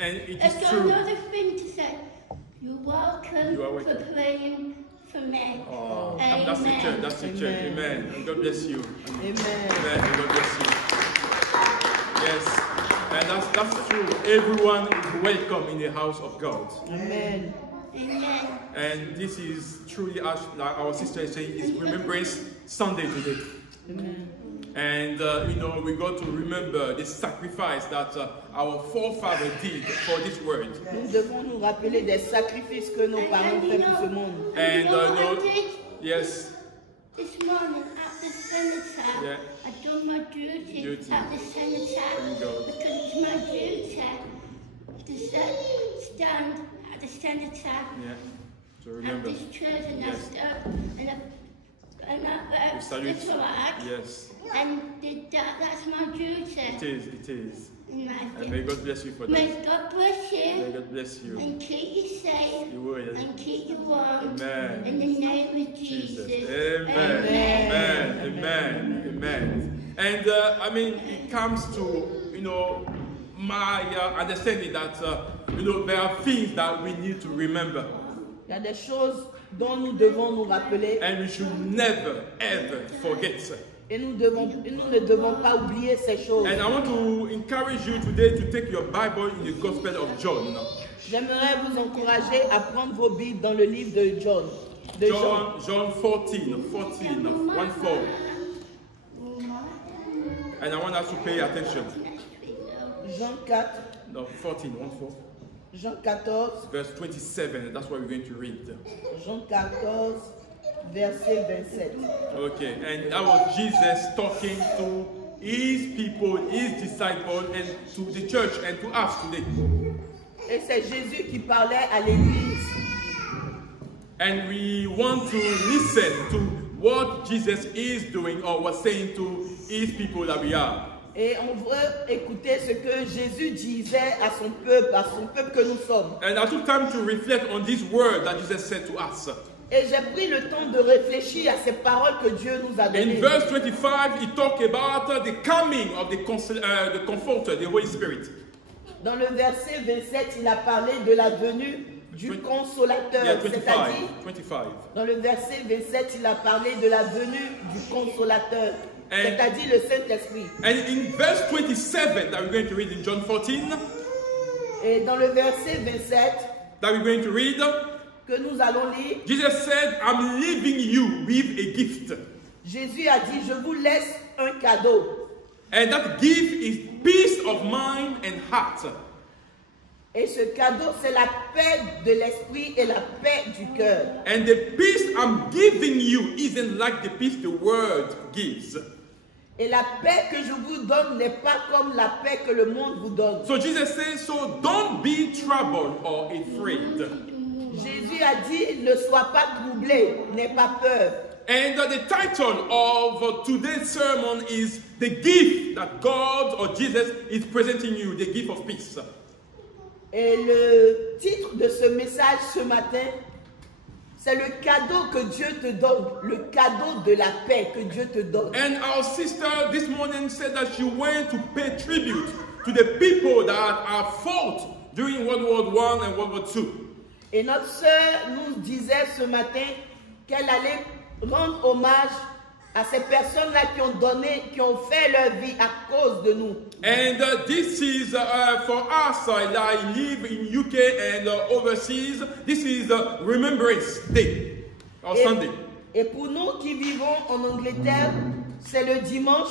and it I've is got true. another thing to say. You're welcome, You are welcome. for praying for me. Oh, Amen. that's the church. That's the church. Amen. And God bless you. Amen. Amen. And God bless you. Yes. And that's true. Everyone is welcome in the house of God. Amen. Amen. And this is truly, as like our sister is saying, is Remembrance Sunday today. Amen. And we got to remember the sacrifice that our forefathers did for this word. Nous devons nous rappeler des sacrifices que nos parents ont fait pour ce monde. And I did yes, this morning at the cenotaph. Yeah. I done my duty at the cenotaph Thank God. because it's my duty to stand at the cenotaph. yeah. So At remember, this church and Yes. I salute. this flag, yes, and that's my duty. it is. And And may God bless you for may that. God bless May you God bless you. and keep you safe You will, yes. and keep you warm. Amen. In the name of Jesus. Jesus. Amen. Amen. Amen. Amen. And it comes to my understanding that there are things that we need to remember, Il y a des choses dont nous devons nous rappeler and we should never ever forget. et nous ne devons pas oublier ces choses. And I want to encourage you today to take your Bible in the Gospel of John. J'aimerais vous encourager à prendre vos Bibles dans le livre de John. De Jean. John 14, 1 4. And I want us to pay attention. Jean 4, No, 14, 1 4. Jean 14, Verse 27, that's what we're going to read. Jean 14, verset 27. Okay, and that was Jesus talking to his people, his disciples, and to the church and to us today. Et c'est Jésus qui parlait à l'Église. And we want to listen to what Jesus is doing or was saying to his people that we are. Et on veut écouter ce que Jésus disait à son peuple que nous sommes. And I took time to reflect on this word that Jesus said to us. Et j'ai pris le temps de réfléchir à ces paroles que Dieu nous a In données. verse 25, he talked about the coming of the Comforter, the Holy Spirit. Dans le verset 27, il a parlé de la venue du Consolateur. Yeah, C'est-à-dire, 25. dans le verset 27, il a parlé de la venue du Consolateur. And- C'est-à-dire le Saint-Esprit. And in verse 27 that we're going to read in John 14, Et dans le verset 27 that we're going to read, que nous allons lire, Jesus said, I'm leaving you with a gift. Jésus a dit, je vous laisse un cadeau. And that gift is peace of mind and heart. Et ce cadeau, c'est la paix de l'esprit et la paix du cœur. And the peace I'm giving you isn't like the peace the world gives. Et la paix que je vous donne n'est pas comme la paix que le monde vous donne. So Jesus says, so don't be troubled or afraid. Jésus a dit, ne sois pas troublé, n'aie pas peur. And the title of today's sermon is the gift that God or Jesus is presenting you, the gift of peace. Et le titre de ce message ce matin, c'est le cadeau que Dieu te donne, le cadeau de la paix que Dieu te donne. And our sister this morning said that she went to pay tribute to the people that are fought during World War I and World War II. Et notre sœur nous disait ce matin qu'elle allait rendre hommage à ces personnes-là qui ont donné, qui ont fait leur vie à cause de nous. And this is for us that live in UK and overseas. This is Remembrance Day or Sunday. Et pour nous qui vivons en Angleterre, c'est le dimanche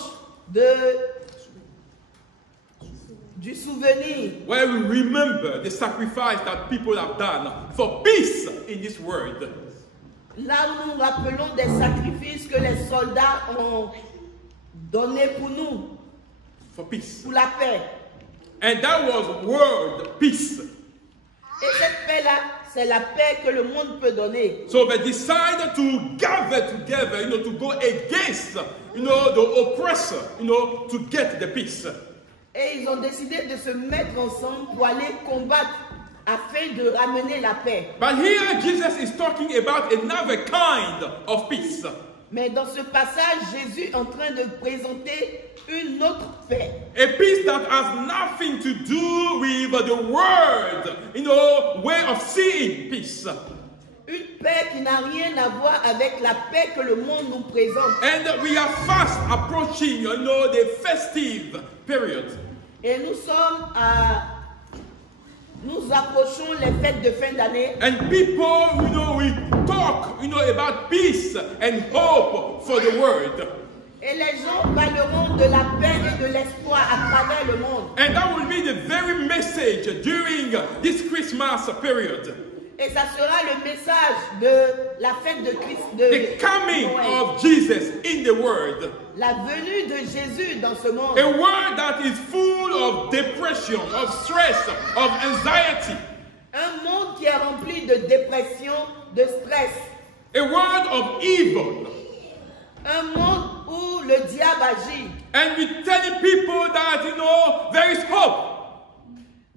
du souvenir. Where we remember the sacrifice that people have done for peace in this world. Là où nous rappelons des sacrifices que les soldats ont donnés pour nous, For peace. pour la paix. And that was world peace. Et cette paix-là, c'est la paix que le monde peut donner. So they decided to gather together, to go against, the oppressor, to get the peace. Et ils ont décidé de se mettre ensemble pour aller combattre afin de ramener la paix. But here Jesus is talking about another kind of peace. Mais dans ce passage, Jésus est en train de présenter une autre paix. A peace that has nothing to do with the world, way of seeing peace. Une paix qui n'a rien à voir avec la paix que le monde nous présente. And we are fast approaching, the festive period. Et nous approchons les fêtes de fin d'année. And people, we talk, about peace and hope for the world. Et les gens parleront de la paix et de l'espoir à travers le monde. And that will be the very message during this Christmas period. Et ça sera le message de la fête de Christ. The coming of Jesus in the world. La venue de Jésus dans ce monde. A world that is full of depression, of stress, of anxiety. Un monde qui est rempli de dépression, de stress. A world of evil. Un monde où le diable agit. And we're telling people that, there is hope.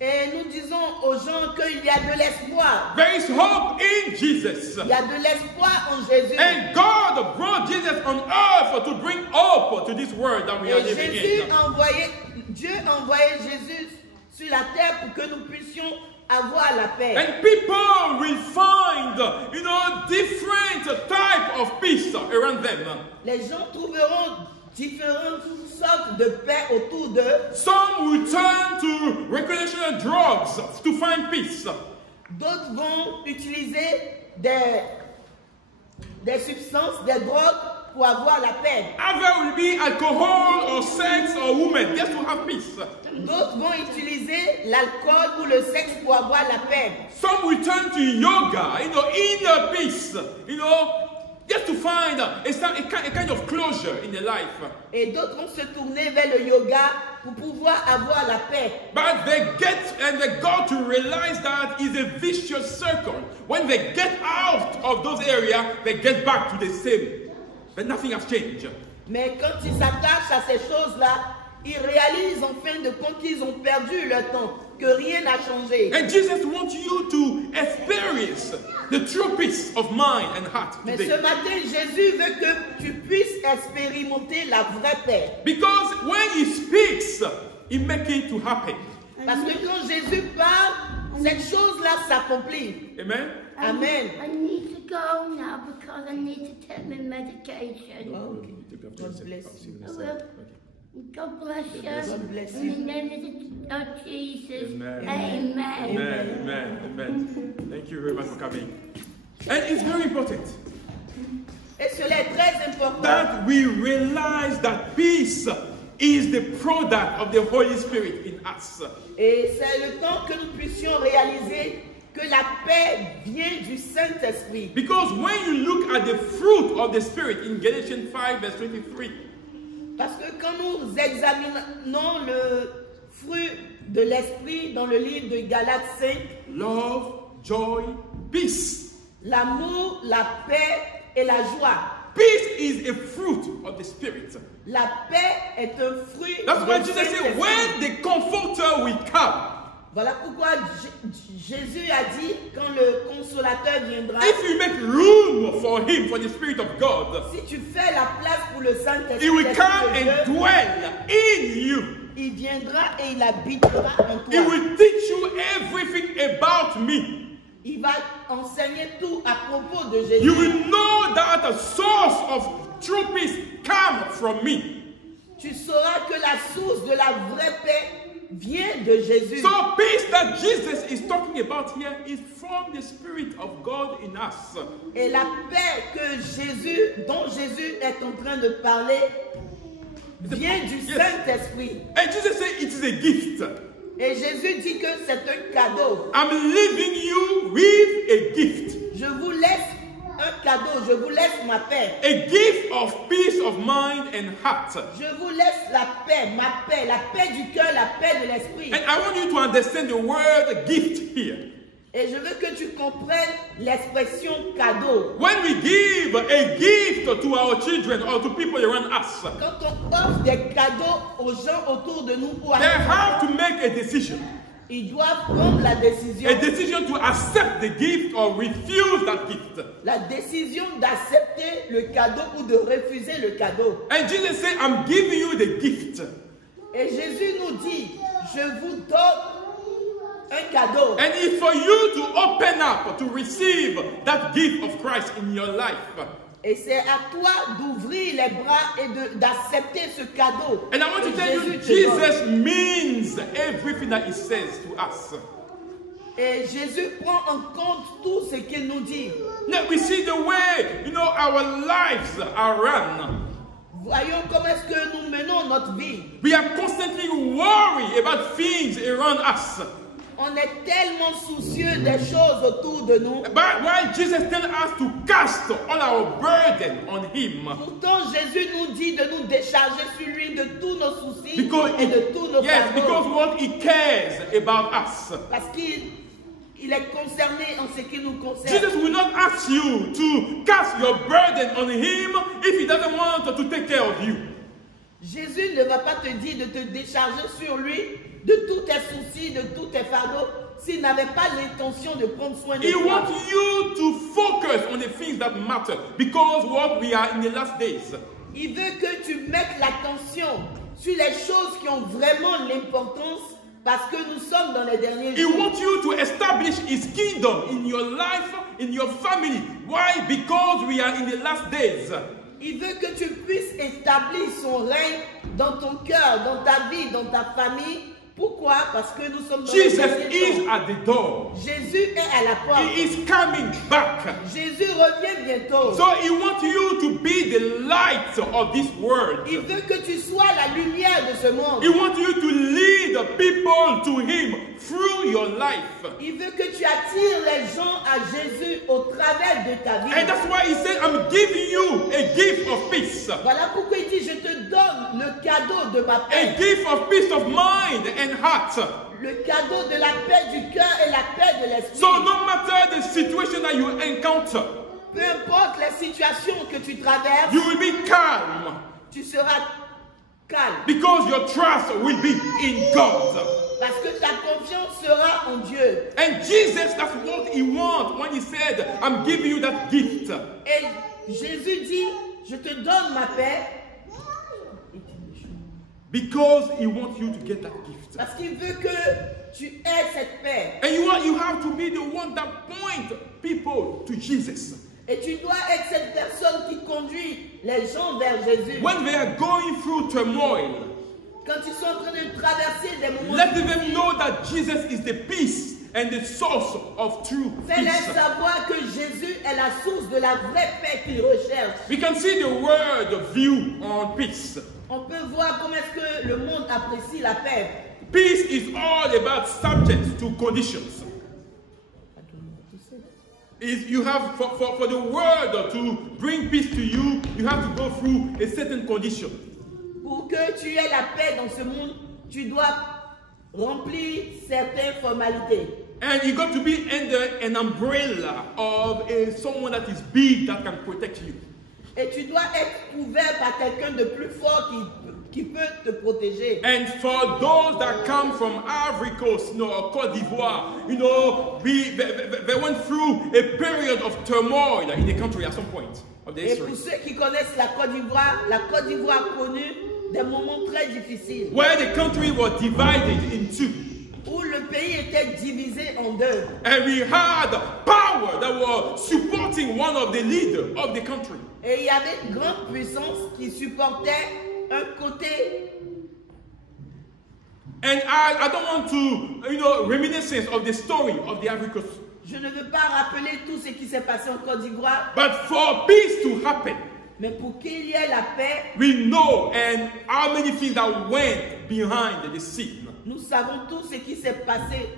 Et nous disons aux gens qu'il y a de l'espoir. There is hope in Jesus. Il y a de l'espoir en Jésus. And God brought Jesus on earth to bring hope to this world that we are living in. Dieu a envoyé Jésus sur la terre pour que nous puissions avoir la paix. And people will find, different type of peace around them. Les gens trouveront différentes sortes de paix autour d'eux. Some will turn to recreational drugs to find peace. D'autres vont utiliser des substances, des drogues pour avoir la paix. Others will be alcohol or sex or women just to have peace. D'autres vont utiliser l'alcool ou le sexe pour avoir la paix. Some will turn to yoga, inner peace, just to find a kind of closure in their life. Et d'autres vont se tourner vers le yoga pour pouvoir avoir la paix. But they got to realize that it's a vicious circle. When they get out of those areas, they get back to the same. But nothing has changed. Mais quand ils s'attachent à ces choses-là, ils réalisent en fin de compte qu'ils ont perdu leur temps, que rien n'a changé. And Jesus wants you to experience the true peace of mind and heart Mais today. ce matin, Jésus veut que tu puisses expérimenter la vraie paix. Because when He speaks, He makes it to happen. Parce que quand Jésus parle, cette chose-là s'accomplit. Amen? Amen. I need to go now because I need to take my medication. God bless you. I will. God bless you. God bless In you. the name of Jesus. Amen. Amen. Amen. Amen. Thank you very much for coming. And it's very important Et cela est très important that we realize that peace is the product of the Holy Spirit in us. et c'est le temps que nous puissions réaliser que la paix vient du Saint-Esprit. Because when you look at the fruit of the Spirit in Galatians 5 verse 23, Parce que quand nous examinons le fruit de l'Esprit dans le livre de Galates 5, love, joy, peace. l'amour, la paix et la joie. Peace is a fruit of the Spirit. La paix est un fruit That's why du Jesus said, Saint-Esprit. when the Comforter will come, Voilà pourquoi Jésus a dit, quand le consolateur viendra, if you make room for Him, for the Spirit of God, si tu fais la place pour le Saint-Esprit, He will l'Esprit come de and Dieu, dwell in you. il viendra et il habitera en He toi. will teach you everything about me. Il va enseigner tout à propos de Jésus. You will know that the source of true peace comes from me. Tu sauras que la source de la vraie paix vient de Jésus. So peace that Jesus is talking about here is from the Spirit of God in us. Et la paix dont Jésus est en train de parler vient du Yes. Saint-Esprit. And Jesus said it is a gift. Et Jésus dit que c'est un cadeau. I'm leaving you with a gift. Je vous laisse un cadeau, je vous laisse ma paix. A gift of peace of mind and heart. Je vous laisse la paix, ma paix, la paix du cœur, la paix de l'esprit. And I want you to understand the word gift here. Et je veux que tu comprennes l'expression cadeau. When we give a gift to our children or to people around us, Quand on offre des cadeaux aux gens autour de nous pour they have to make a decision. Ils doivent prendre la décision. A decision to accept the gift or refuse that gift. La décision d'accepter le cadeau ou de refuser le cadeau. And Jesus said, I'm giving you the gift. Et Jésus nous dit, je vous donne un cadeau. And it's for you to open up to receive that gift of Christ in your life. Et c'est à toi d'ouvrir les bras et d'accepter ce cadeau. And I want to que tell you, Jésus te Jesus donne. means everything that he says to us. Et Jésus prend en compte tout ce qu'il nous dit. Now we see the way, our lives are run. Voyons comment est-ce que nous menons notre vie. We are constantly worried about things around us. On est tellement soucieux des choses autour de nous. But why Jesus tells us to cast all our burden on him? Pourtant, Jésus nous dit de nous décharger sur lui de tous nos soucis Because et de tous nos because fardeaux. what he cares about us. Parce qu'il est concerné en ce qui nous concerne. Jesus will not ask you to cast your burden on him if he doesn't want to take care of you. Jésus ne va pas te dire de te décharger sur lui de tous tes soucis, de tous tes fardeaux, s'il n'avait pas l'intention de prendre soin de He toi. wants you to focus on the things that matter because what we are in the last days. Il veut que tu mettes l'attention sur les choses qui ont vraiment l'importance parce que nous sommes dans les derniers He jours. wants you to establish his kingdom in your life, in your family. Why? Because we are in the last days. Il veut que tu puisses établir son règne dans ton cœur, dans ta vie, dans ta famille. Pourquoi? Parce que nous sommes dans les Jesus derniers is temps. at the door. Jésus est à la porte. He is coming back. Jésus revient bientôt. So he wants you to be the light of this world. Il veut que tu sois la lumière de ce monde. He wants you to lead the people to him through your life. Il veut que tu attires les gens à Jésus au travers de ta vie. And that's why he said, I'm giving you a gift of peace. Voilà pourquoi il dit, je te donne le cadeau de ma A paix. gift of peace of mind and heart. Le cadeau de la paix du cœur et la paix de l'esprit. So no matter the situation that you encounter, Peu importe la situation que tu traverses, you will be calm tu seras calme. because your trust will be in God. Parce que ta confiance sera en Dieu. And Jesus, that's what he wants when he said, I'm giving you that gift. Et Jésus dit, je te donne ma paix. Because he wants you to get that gift. Parce qu'il veut que tu aies cette paix. And you have to be the one that point people to Jesus. Et tu dois être cette personne qui conduit les gens vers Jésus. When they are going through turmoil, Quand ils sont en train de traverser des moments let them difficiles, know that Jesus is the peace and the source of true fais-les peace. savoir que Jésus est la source de la vraie paix qu'ils recherchent. We can see the word view on peace. On peut voir comment est-ce que le monde apprécie la paix. Peace is all about subject to conditions. You have for the word to bring peace to you, you have to go through a certain condition. Pour que tu aies la paix dans ce monde, tu dois remplir certaines formalités. And you got to be under an umbrella of someone that is big that can protect you. Et tu dois être couvert par quelqu'un de plus fort qui peut te protéger. And for those that come from Ivory Coast, or Côte d'Ivoire, they went through a period of turmoil in the country at some point of the Et history. pour ceux qui connaissent la Côte d'Ivoire a connu des moments très difficiles Where the country was divided in two. où le pays était divisé en deux. And we had power that was supporting one of the leaders of the country. Et il y avait une grande puissance qui supportait un côté. And I don't want to, reminiscence of the story of the Ivory Coast. Je ne veux pas rappeler tout ce qui s'est passé en Côte d'Ivoire, But for peace to happen, mais pour qu'il y ait la paix, we know and how many things that went behind the scene. nous savons tout ce qui s'est passé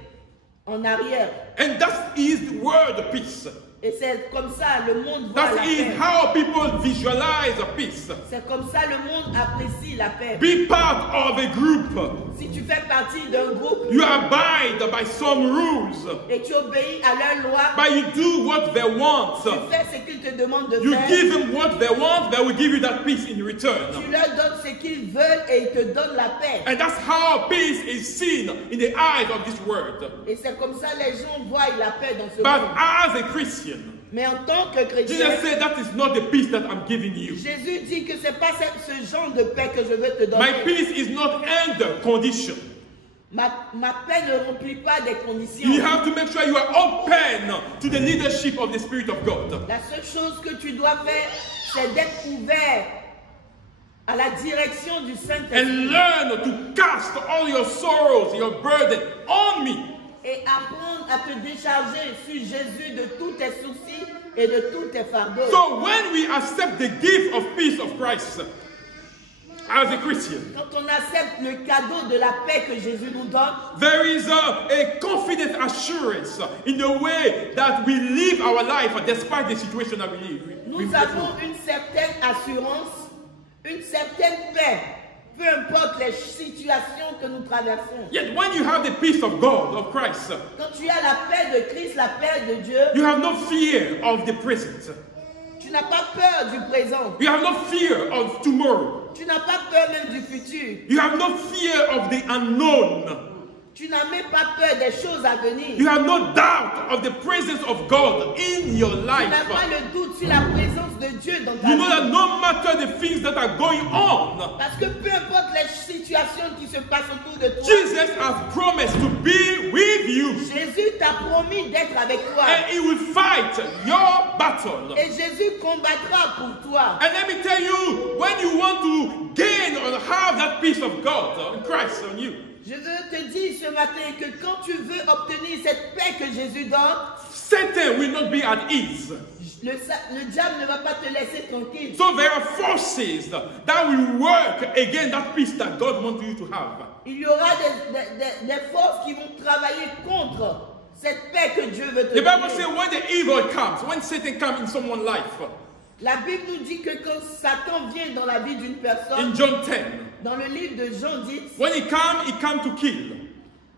en arrière. And that is the word peace. Et c'est comme ça le monde voit la That is paix. how people visualize peace. C'est comme ça le monde apprécie la paix. Be part of a group Si tu fais partie d'un groupe you abide by some rules, et tu obéis à leurs lois, but you do what they want. tu fais ce qu'ils te demandent de You faire, give them what they want, they will give you that peace in return. tu leur donnes ce qu'ils veulent et ils te donnent la paix. And that's how peace is seen in the eyes of this world. Et c'est comme ça les gens voient la paix dans ce But monde. as a Christian, Mais en tant que chrétien, Jesus said that is not the peace that I'm giving you. Jésus dit que c'est pas ce genre de paix que je veux te donner. My peace is not under condition. Ma paix ne remplit pas des conditions. You have to make sure you are open to the leadership of the Spirit of God. La seule chose que tu dois faire, c'est d'être ouvert à la direction du Saint-Esprit And learn to cast all your sorrows, your burden on me. et apprendre à te décharger sur Jésus de tous tes soucis et de tous tes fardeaux. So when we accept the gift of peace of Christ as a Christian, Quand on accepte le cadeau de la paix que Jésus nous donne, there is a confident assurance in the way that we live our life despite the situation that we live. nous avons une certaine assurance, une certaine paix, peu importe les situations que nous traversons. Yet when you have the peace of God, of Christ, Quand tu as la paix de Christ, la paix de Dieu, you have no fear of the present. tu n'as pas peur du présent. You have no fear of tomorrow. Tu n'as pas peur même du futur. You have no fear of the unknown. Tu n'as même pas peur des choses à venir. You have no doubt of the presence of God in your Tu life. n'as pas le doute sur la présence de Dieu dans ta You know that vie. no matter the things that are going on, Parce que peu importe les situations qui se passent autour de toi, Jesus has promised to be with you. Jésus t'a promis d'être avec toi. And he will fight your battle. Et Jésus combattra pour toi. And let me tell you, when you want to gain or have that peace of God in Christ on you, Je veux te dire ce matin que quand tu veux obtenir cette paix que Jésus donne, Satan will not be at ease. le diable ne va pas te laisser tranquille. So there are forces that will work against that peace that God wants you to have. Il y aura des forces qui vont travailler contre cette paix que Dieu veut te The Bible says donner. when the evil comes, when Satan comes in someone's life, La Bible nous dit que quand Satan vient dans la vie d'une personne, in John 10, dans le livre de Jean 10, when he comes to kill,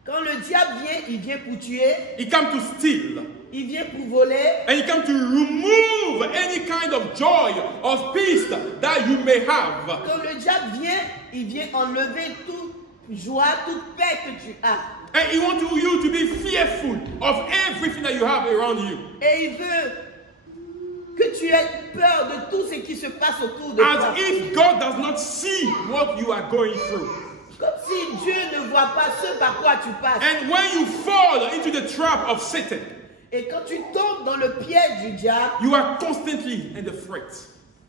quand le diable vient, il vient pour tuer, he comes to steal, il vient pour voler, and he comes to remove any kind of joy or peace that you may have. quand le diable vient, il vient enlever toute joie, toute paix que tu as. And he wants you to be fearful of everything that you have around you. Et il veut que tu aies peur de tout ce qui se passe autour de toi. As if God does not see what you are going through. Comme si Dieu ne voit pas ce par quoi tu passes. And when you fall into the trap of Satan, Et quand tu tombes dans le piège du diable, you are constantly in the fret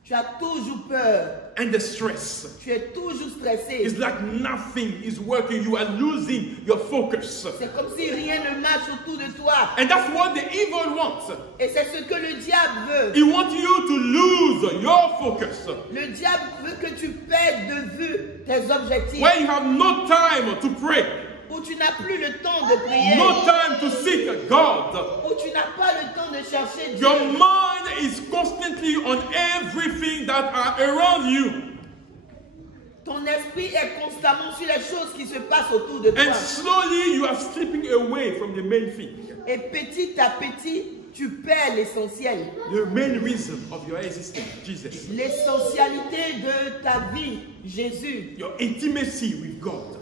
tu as toujours peur. and the stress. Tu es toujours stressé. It's like nothing is working. You are losing your focus. C'est comme si rien ne marche autour de toi. And that's what the evil wants. Et c'est ce que le diable veut. He wants you to lose your focus. Le diable veut que tu perdes de vue tes objectifs. When you have no time to pray, Où tu n'as plus le temps de prier. no time to seek God, Où tu n'as pas le temps de chercher Dieu. your mind is constantly on everything that are around you. Ton esprit est constamment sur les choses qui se passent autour de toi. And slowly you are slipping away from the main thing. Et petit à petit, tu perds l'essentiel. The main reason of your existence, Jesus. L'essentialité de ta vie, Jésus. Your intimacy with God.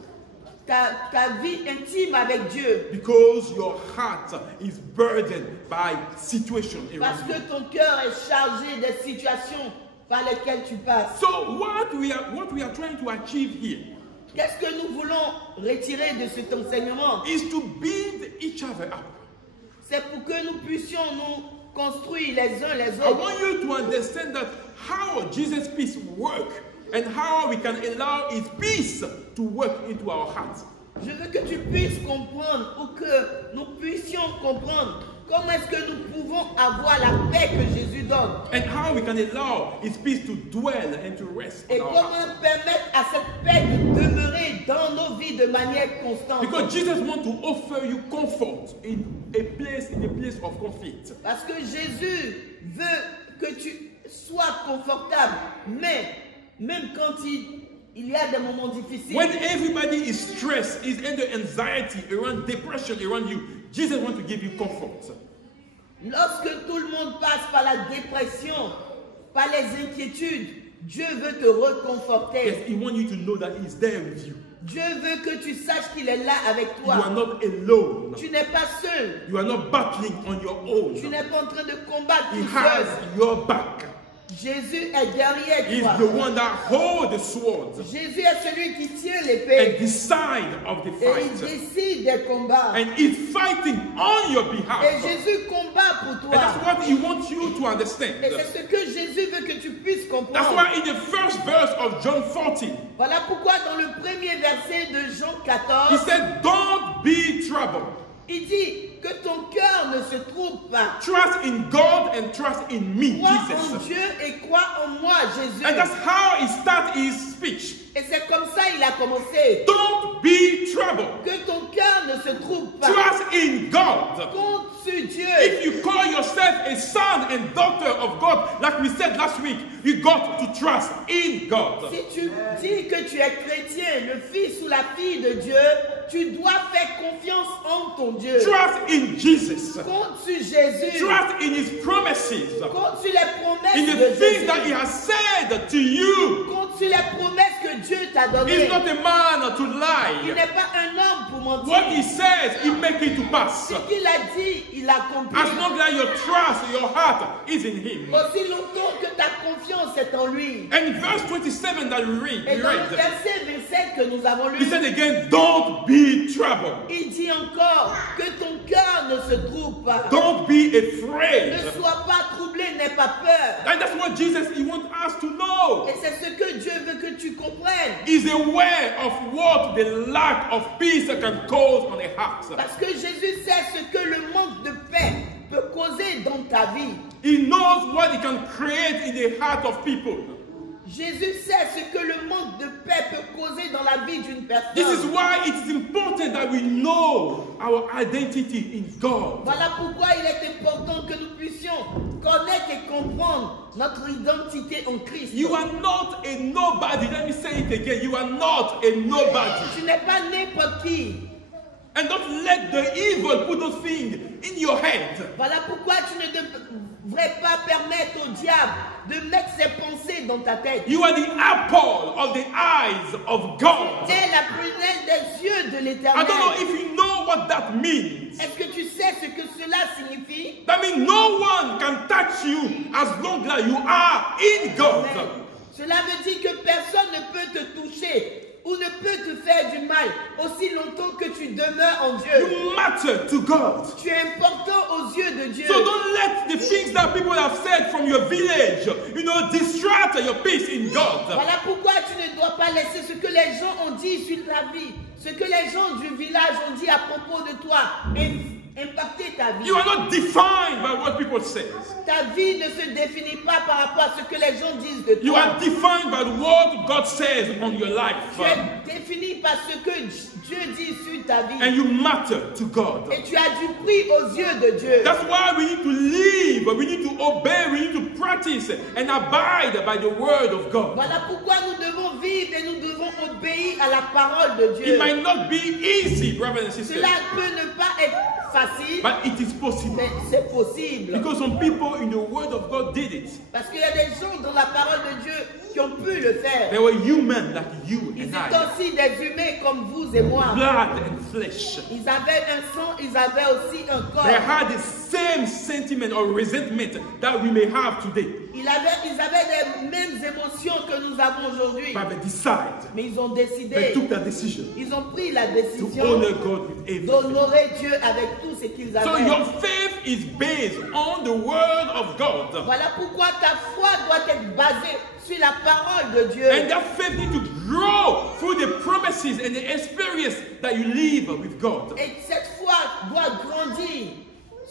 Ta vie intime avec Dieu. Because your heart is burdened by situation Parce around que you. ton cœur est chargé des situations par lesquelles tu passes. So what we are trying to achieve here Qu'est-ce que nous voulons retirer de cet enseignement? is to build each other up. C'est pour que nous puissions nous construire les uns les I autres. want you to understand that how Jesus' peace work and how we can allow his peace to work into our hearts. Je veux que tu puisses comprendre ou que nous puissions comprendre comment est-ce que nous pouvons avoir la paix que Jésus donne. And how we can allow his peace to dwell and to rest Et in our hearts. comment permettre à cette paix de demeurer dans nos vies de manière constante. Because Jesus wants to offer you comfort in a place of conflict. Parce que Jésus veut que tu sois confortable. Mais même quand il Il y a des moments difficiles. When everybody is stressed, is under anxiety, around depression around you, Jesus wants to give you comfort. Lorsque tout le monde passe par la dépression, par les inquiétudes, Dieu veut te réconforter. Yes, He wants you to know that He is there with you. Dieu veut que tu saches qu'il est là avec You are toi. not alone. Tu n'es pas seul. You are not battling on your own. Tu n'es pas en train de combattre He tout has seul. your back. Jésus est derrière He's toi. the one that holds the sword Jésus est celui qui tient and l'épée. decide of the Et il fight. décide des combats. And He's fighting on your behalf. Et Jésus combat pour And toi. that's what He wants you to understand. Et c'est ce que Jésus veut que tu puisses That's comprendre. why in the first verse of John 14, Voilà pourquoi dans le premier verset de Jean He 14, said, don't be troubled. il dit que ton cœur ne se trouble pas. Trust in God and trust in me, Crois en Jesus. Dieu et crois en moi, Jésus. And that's how He started His speech. Et c'est comme ça il a commencé. Don't be troubled. Que ton cœur ne se trouble pas. Trust in God. Compte sur Dieu. If you call yourself a son and daughter of God, like we said last week, you got to trust in God. Si tu dis que tu es chrétien, le fils ou la fille de Dieu, tu dois faire confiance en ton Dieu. Trust in Jesus. Compte sur Jésus. Trust in His promises. Compte sur les promesses In de the things that He Jésus. has said to you. Compte sur les promesses que Dieu t'a données. He's not a man to Il lie. n'est pas un homme pour mentir. What He says, He make it to pass. Ce qu'il a dit, il accomplit. As long as your trust, your heart is in Him. Aussi longtemps que ta confiance est en lui. And verse 27 that we Et dans le read, verset 27 que nous avons lu, He said again, don't be troubled. il dit encore que ton cœur ne se trouble pas. Don't be Ne afraid. sois pas troublé, n'aie pas peur. And that's what Jesus, He wants us to know. Et c'est ce que Dieu veut que tu comprennes. He's aware of what the lack of peace can cause on a heart. Parce que Jésus sait ce que le manque de paix peut causer dans ta vie. He knows what it can create in the heart of people. Jésus sait ce que le manque de paix peut causer dans la vie d'une This is personne. why it is important that we know our identity in God. Voilà pourquoi il est important que nous puissions connaître et comprendre notre identité en Christ. You are not a nobody. Let me say it again. You are not a nobody. Tu n'es pas n'importe qui. And don't let the evil put those things in your head. Voilà pourquoi tu ne devrais pas permettre au diable de mettre ses pensées dans ta tête. You are the apple of the eyes of God. C'est la prunelle des yeux de I l'Éternel. don't know if you know what that means. Est-ce que tu sais ce que cela signifie? That means no one can touch you as long as you are in God. Amen. Cela veut dire que personne ne peut te toucher ou ne peut te faire du mal aussi longtemps que tu demeures en Dieu. You matter to God. Tu es important aux yeux de Dieu. So don't let the things that people have said from your village, distract your peace in God. Voilà pourquoi tu ne dois pas laisser ce que les gens ont dit sur ta vie, ce que les gens du village ont dit à propos de toi, impacter ta vie. You are not defined by what people say. Ta vie ne se définit pas par rapport à ce que les gens disent de You toi. are defined by what God says on your life. Tu es défini par ce que Dieu dit sur ta vie. And you matter to God. Et tu as du prix aux yeux de Dieu. That's why we need to live, we need to obey, we need to practice and abide by the word of God. Voilà pourquoi nous devons vivre et nous devons obéir à la parole de Dieu. It might not be easy, brothers and sisters, Cela peut ne pas être facile, but it is possible. mais c'est possible. Because some people in the word of God did it. Parce qu'il y a des gens dans la parole de Dieu qui ont pu le faire. They were human like you Ils and étaient I. aussi des humains comme vous et moi. Blood and flesh. Ils avaient un sang, ils avaient aussi un corps. They had the same sentiment or resentment that we may have today. Ils avaient les mêmes émotions que nous avons aujourd'hui. But they decide, Mais ils ont they décidé, took that decision ils ont pris la to décision honor God with everything. d'honorer Dieu avec tout ce qu'ils So avaient. your faith is based on the word of God. Voilà pourquoi ta foi doit être basée sur la parole de Dieu. And that faith needs to grow through the promises and the experience that you live with God. Et cette foi doit grandir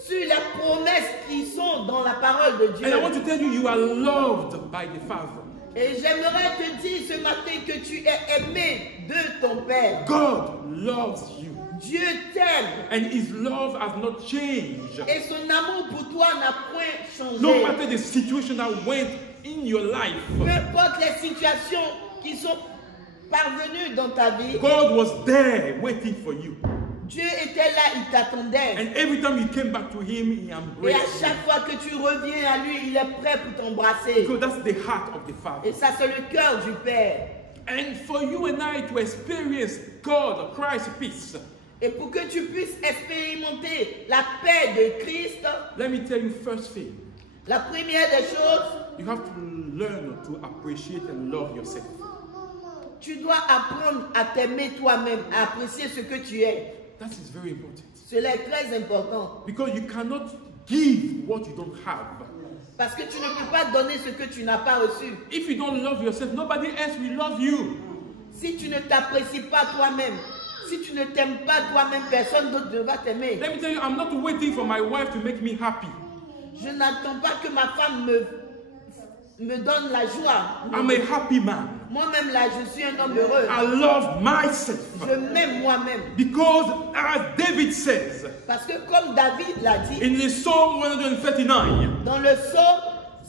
sur les promesses qui sont dans la parole de Dieu. And I want to tell you, you are loved by the Father. Et j'aimerais te dire ce matin que tu es aimé de ton Père. God loves you. Dieu t'aime And his love has not changed. et son amour pour toi n'a point changé. No matter the situation that went in your life, Peu importe les situations qui sont parvenu dans ta vie, God was there waiting for you. Dieu était là, il t'attendait. And every time you came back to him, he Et à embraced you. chaque fois que tu reviens à lui, il est prêt pour t'embrasser. Because that's the heart of the Father. Et ça, c'est le cœur du Père. And for you and I to experience God, Christ's peace, Et pour que tu puisses expérimenter la paix de Christ, let me tell you first thing. la première des choses, You have to learn to appreciate and love yourself. tu dois apprendre à t'aimer toi-même, à apprécier ce que tu es. That is very important. Cela est très important. Because you cannot give what you don't have. Parce que tu ne peux pas donner ce que tu n'as pas reçu. If you don't love yourself, nobody else will love you. Si tu ne t'apprécies pas toi-même, si tu ne t'aimes pas toi-même, personne d'autre ne va t'aimer. Let me tell you, I'm not waiting for my wife to make me happy. Je n'attends pas que ma femme me donne la joie. I'm a happy man. Moi-même là, je suis un homme heureux. I love myself. Je m'aime moi-même. Because as David says Parce que comme David l'a dit, in the Psalm 139, dans le psaume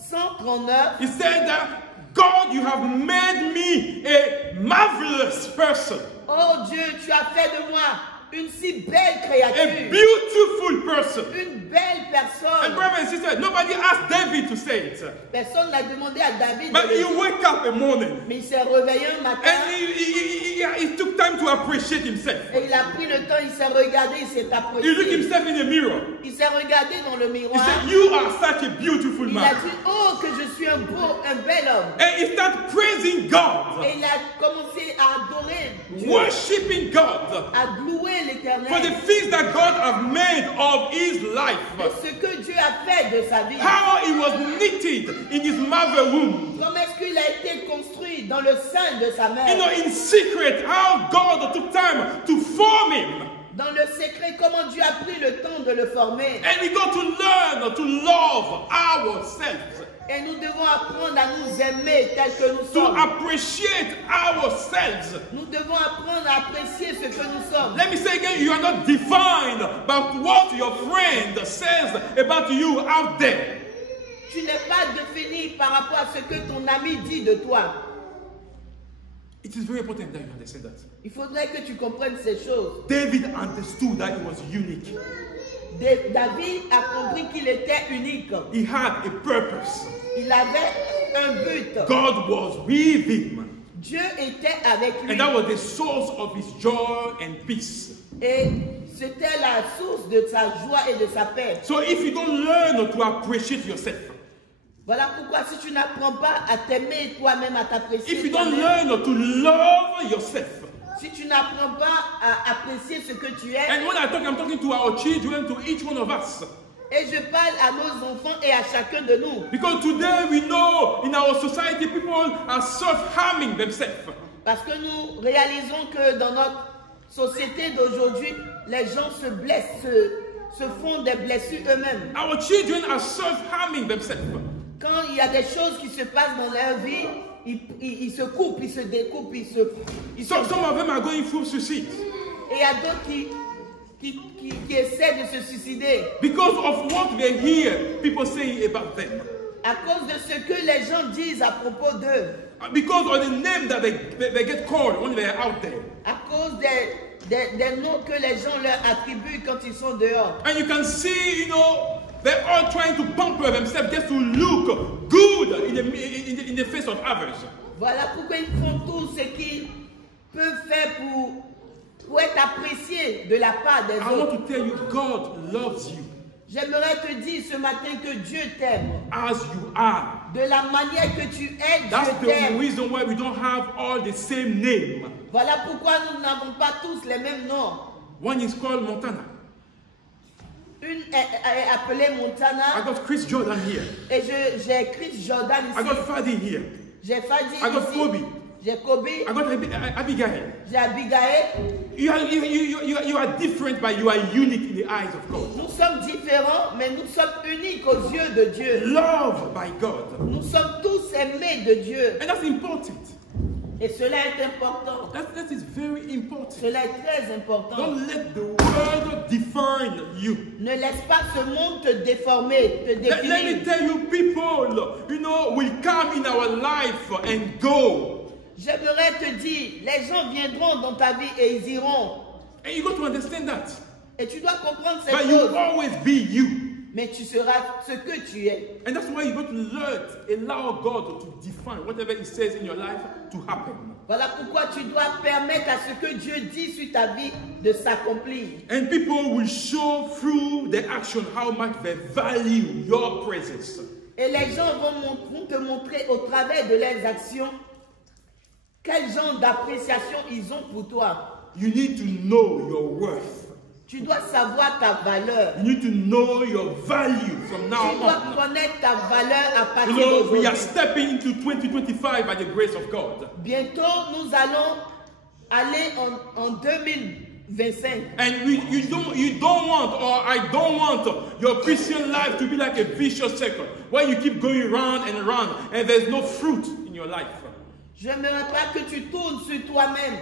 139, he said that God, you have made me a marvelous person, oh Dieu, tu as fait de moi une si belle a créature, beautiful person. une belle And personne. brothers and sisters, nobody asked David to say it. Personne n'a demandé à David, But de he le dire, wake up a morning mais il s'est réveillé un matin and he took time to appreciate himself. et il a pris le temps, il s'est regardé, il s'est He looked apprécié. himself in the mirror. Il s'est regardé dans le He miroir. said, you are such a beautiful Il a man. dit, oh que je suis un bel homme. And he started praising God, Et il a commencé à adorer Dieu, worshiping God à louer for the l'Éternel. things that God have made of his life. Ce que Dieu a fait de sa vie. How he was knitted in his mother womb. Comment est-ce qu'il a été construit dans le sein de sa You know, mère? in secret, how God took time to form him. Dans le secret, comment Dieu a pris le temps de le former. And we got to learn to love ourselves, Et nous devons apprendre à nous aimer tels que nous to sommes. appreciate ourselves. Nous devons apprendre à apprécier ce que nous sommes. Let me say again, you are not defined by what your friend says about you out there. Tu n'es pas défini par rapport à ce que ton ami dit de toi. It is very important that you understand that. Il faudrait que tu comprennes ces choses. David understood that he was unique. David a compris qu'il était unique. He had a purpose. Il avait un but. God was with him. Dieu était avec lui. And that was the source of his joy and peace. Et c'était la source de sa joie et de sa paix. So if you don't learn to appreciate yourself, Voilà pourquoi si tu n'apprends pas à t'aimer toi-même, à if t'apprécier you don't toi-même, learn to love yourself, si tu n'apprends pas à apprécier ce que tu es, and when I'm talking to our children, to each one of us, et je parle à nos enfants et à chacun de nous, because today we know in our society people are self-harming themselves. parce que nous réalisons que dans notre société d'aujourd'hui, les gens se blessent, se font des blessures eux-mêmes. Our children are self-harming themselves. Quand il y a des choses qui se passent dans leur vie, ils se coupent, ils se découpent, So some of them are going through suicide et il y a d'autres qui essaient de se suicider because of what they hear people saying about them, à cause de ce que les gens disent à propos d'eux, because of the name that they get called when they're out there. à cause des noms que les gens leur attribuent quand ils sont dehors. And you can see, you know, they're all trying to pamper themselves just to look good in the face of others. Voilà pourquoi ils font tout ce qu'ils peuvent faire pour être appréciés de la part des I want autres. to tell you, God loves you J'aimerais te dire ce matin que Dieu t'aime. as you are. De la manière que tu es, That's Dieu the t'aime. reason why we don't have all the same name. Voilà pourquoi nous n'avons pas tous les mêmes noms. One is called Montana. Une est appelée I Montana got Chris Jordan here. et j'ai Chris Jordan I ici. got Fadi here. J'ai Fadi I got ici. Kobe. J'ai Kobe. I got Abigail. J'ai Abigail. You are different, but you are unique in the eyes of God. Nous sommes différents, mais nous sommes uniques aux yeux de Dieu. Loved by God. Nous sommes tous aimés de Dieu. And that's important. Et cela est important. That is very important. Cela est très important. Don't let the world define you. Ne laisse pas ce monde te déformer, te Let me définir. tell you, people, you know, will come in our life and go. J'aimerais te dire, les gens viendront dans ta vie et ils iront. And you got to understand that. Et tu dois comprendre cette But you chose. will always be you. Mais tu seras ce que tu es. And that's why you got to learn, allow God to define whatever He says in your life to happen. Voilà pourquoi tu dois permettre à ce que Dieu dit sur ta vie de s'accomplir. And people will show through their action how much they value your presence. Et les gens vont te montrer au travers de leurs actions quel genre d'appréciation ils ont pour toi. You need to know your worth. Tu dois savoir ta valeur. You need to know your value from now Tu dois on. connaître ta valeur à You partir know, we d'aujourd'hui. are stepping into 2025 by the grace of God. Bientôt, nous allons aller en 2025. And you don't want, or I don't want your Christian life to be like a vicious circle where you keep going round and round and there's no fruit in your life. Je n'aimerais pas que tu tournes sur toi-même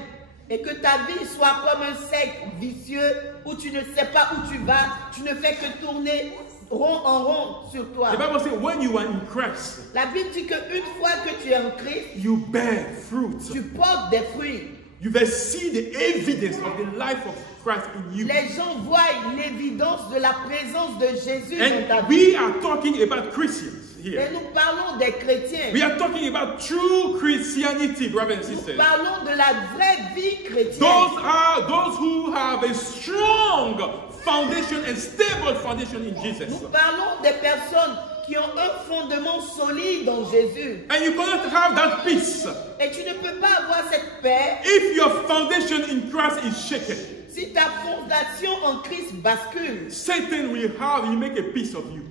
et que ta vie soit comme un cercle vicieux où tu ne sais pas où tu vas, tu ne fais que tourner rond en rond sur toi. The Bible says when you are in Christ, La Bible dit qu'une fois que tu es en Christ, you bear fruit. tu portes des fruits. You will see the evidence of the life of Christ in you. Les gens voient l'évidence de la présence de Jésus dans ta And vie. we are talking about Christians Et here. nous parlons des chrétiens. We are talking about true Christianity, brothers and Nous sisters. parlons de la vraie vie chrétienne. Those are those who have a strong foundation and stable foundation in Jesus. Nous parlons des personnes qui ont un fondement solide en Jésus. And you cannot have that peace Et tu ne peux pas avoir cette paix if your foundation in Christ is shaken. si ta fondation en Christ bascule. Satan will make a piece of you.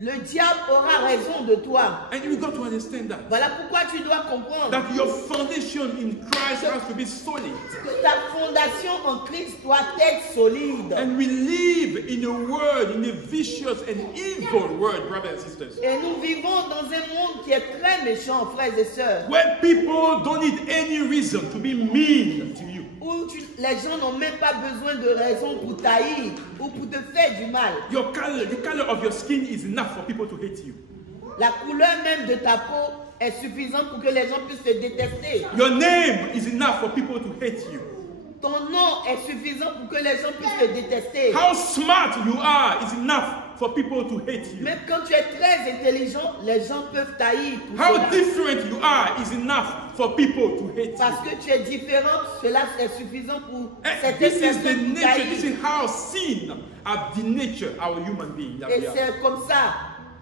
Le diable aura raison de toi. And you got to understand that. Voilà pourquoi tu dois comprendre That your foundation in Christ has to be solid. que ta fondation en Christ doit être solide. And we live in a world, in a vicious and evil world, brothers and sisters, Et nous vivons dans un monde qui est très méchant, frères et sœurs, where people don't need any reason to be mean to you. où les gens n'ont même pas besoin de raison pour t'haïr ou pour te faire du mal. The color of your skin is enough for people to hate you. La couleur même de ta peau est suffisante pour que les gens puissent te détester. Your name is enough for people to hate you. Ton nom est suffisant pour que les gens puissent te détester. How smart you are is enough for people to hate you. Même quand tu es très intelligent, les gens peuvent t'haïr. pour How cela. different you are is enough for people to hate Parce you. que tu es différent, cela est suffisant pour And certaines this is the personnes pour nature, this t'haïr. is how sin of the nature our human being that Et we are. c'est comme ça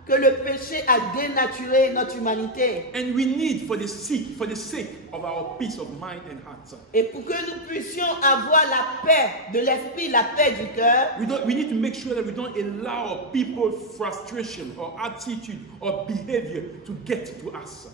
que le péché a dénaturé notre humanité. And we need for the sake of our peace of mind and heart. Et pour que nous puissions avoir la paix de l'esprit, la paix du cœur, We need to make sure that we don't allow people's frustration or attitude or behavior to get to us.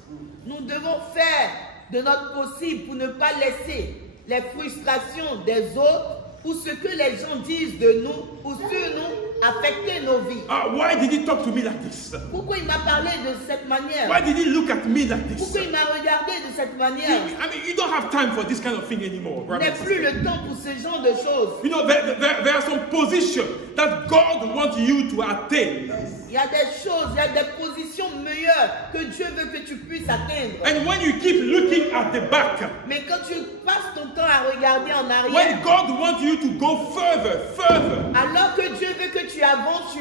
nous devons faire de notre possible pour ne pas laisser les frustrations des autres ou ce que les gens disent de nous ou sur nous affecter nos vies. Why did he talk to me like this? Pourquoi il m'a parlé de cette manière? Why did he look at me like this? Pourquoi il m'a regardé de cette I manière? mean, you don't have time for this kind of thing anymore, Il n'est brothers. plus le temps pour ce genre de choses. You know, there are some positions that God wants you to attain. Il y a des choses, il y a des positions meilleures que Dieu veut que tu puisses atteindre. And when you keep looking at the back, Mais quand tu passes ton temps à regarder en arrière, when God wants you to go further, alors que Dieu veut que tu avances,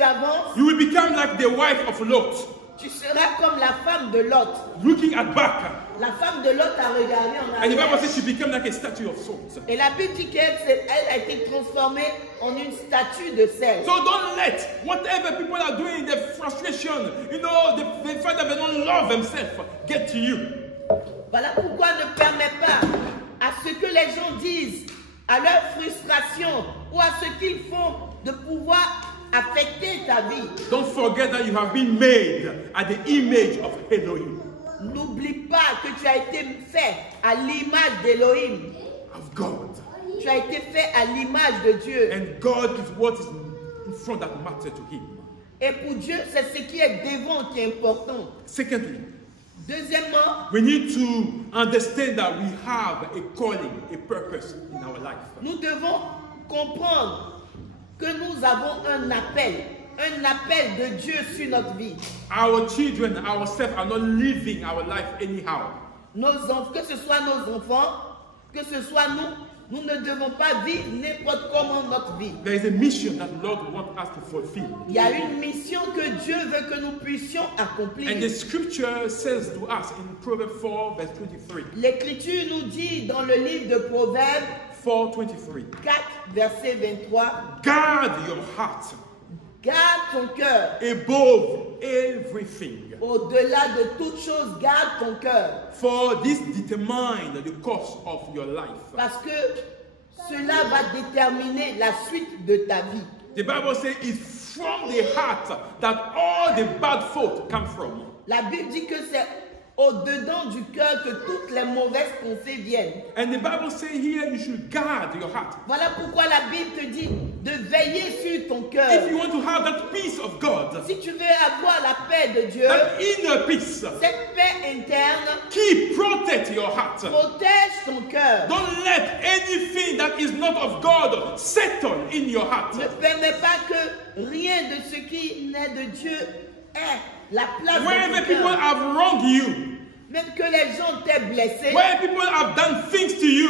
you will become like the wife of Lot, tu seras comme la femme de Lot. looking at back. La femme de Lot a regardé en And the Bible arrière. says she became like a statue of salt. Et la Bible dit qu'elle elle a été transformée en une statue de sel. So don't let whatever people are doing, the frustration, you know, the fact that they don't love themselves, get to you. Voilà pourquoi ne permets pas à ce que les gens disent, à leur frustration ou à ce qu'ils font de pouvoir affecter ta vie. Don't forget that you have been made at the image of Elohim, N'oublie pas que tu as été fait à l'image d'Élohim. of God. Tu as été fait à l'image de Dieu. And God is what is in front that matters to him. Et pour Dieu, c'est ce qui est devant qui est important. Secondly, Deuxièmement, we need to understand that we have a calling, a purpose in our life. nous devons comprendre que nous avons un appel de Dieu sur notre vie. Our children, ourselves are not living our life anyhow. que ce soit nos enfants, que ce soit nous ne devons pas vivre n'importe comment notre vie. There is a mission that the Lord wants us to fulfill. Il y a une mission que Dieu veut que nous puissions accomplir. And the scripture says to us in Proverbs 4, verse 23. L'Écriture nous dit dans le livre de Proverbes 4:23. 4, verset 23, Guard your heart garde ton cœur. above everything. Au-delà de toute chose, garde ton cœur. For this determines the course of your life. Parce que cela va déterminer la suite de ta vie. The Bible says it's from the heart that all the bad thoughts come from. La Bible dit que c'est au-dedans du cœur que toutes les mauvaises pensées viennent. And the Bible says here you should guard your heart. Voilà pourquoi la Bible te dit de veiller sur ton cœur. If you want to have that peace of God, Si tu veux avoir la paix de Dieu, that inner peace, cette paix interne, protect your heart. protège ton cœur. Don't let anything that is not of God settle in your heart. Ne permets pas que rien de ce qui n'est de Dieu ait la place Wherever dans ton people cœur. have wronged you, Même que les gens t'aient blessé, where people have done things to you,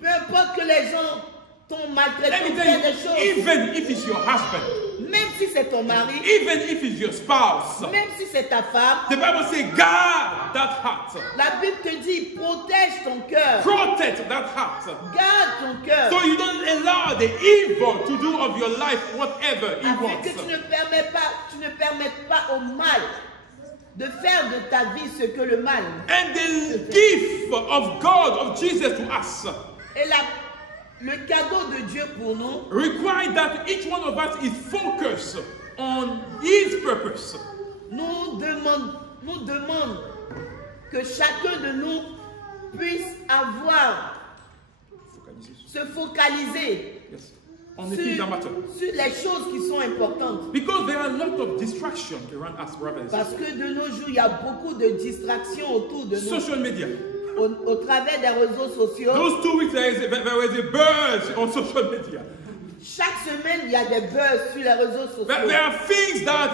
peu importe que les gens t'ont maltraité, let me t'ont tell fait you, des choses, even if it's your husband, même si c'est ton mari, even if it's your spouse, même si c'est ta femme, the Bible says guard that heart. la Bible te dit protège ton cœur, Protect that heart. garde ton cœur, So you don't allow the evil to do of your life whatever it afin wants. que tu ne permettes pas au mal de faire de ta vie ce que le mal. And the gift of God, of Jesus to us, Et le cadeau de Dieu pour nous require that each one of us is focused on His purpose. nous demande que chacun de nous puisse se focaliser Yes. On the things that matter. sur les choses qui sont importantes. Because there are a lot of distractions around us, brothers and Parce sisters. que de nos jours, il y a beaucoup de distractions autour de nous. Social media. Au travers des réseaux sociaux, Those 2 weeks there was a buzz on social media. chaque semaine, il y a des buzz sur les réseaux sociaux. There are things that,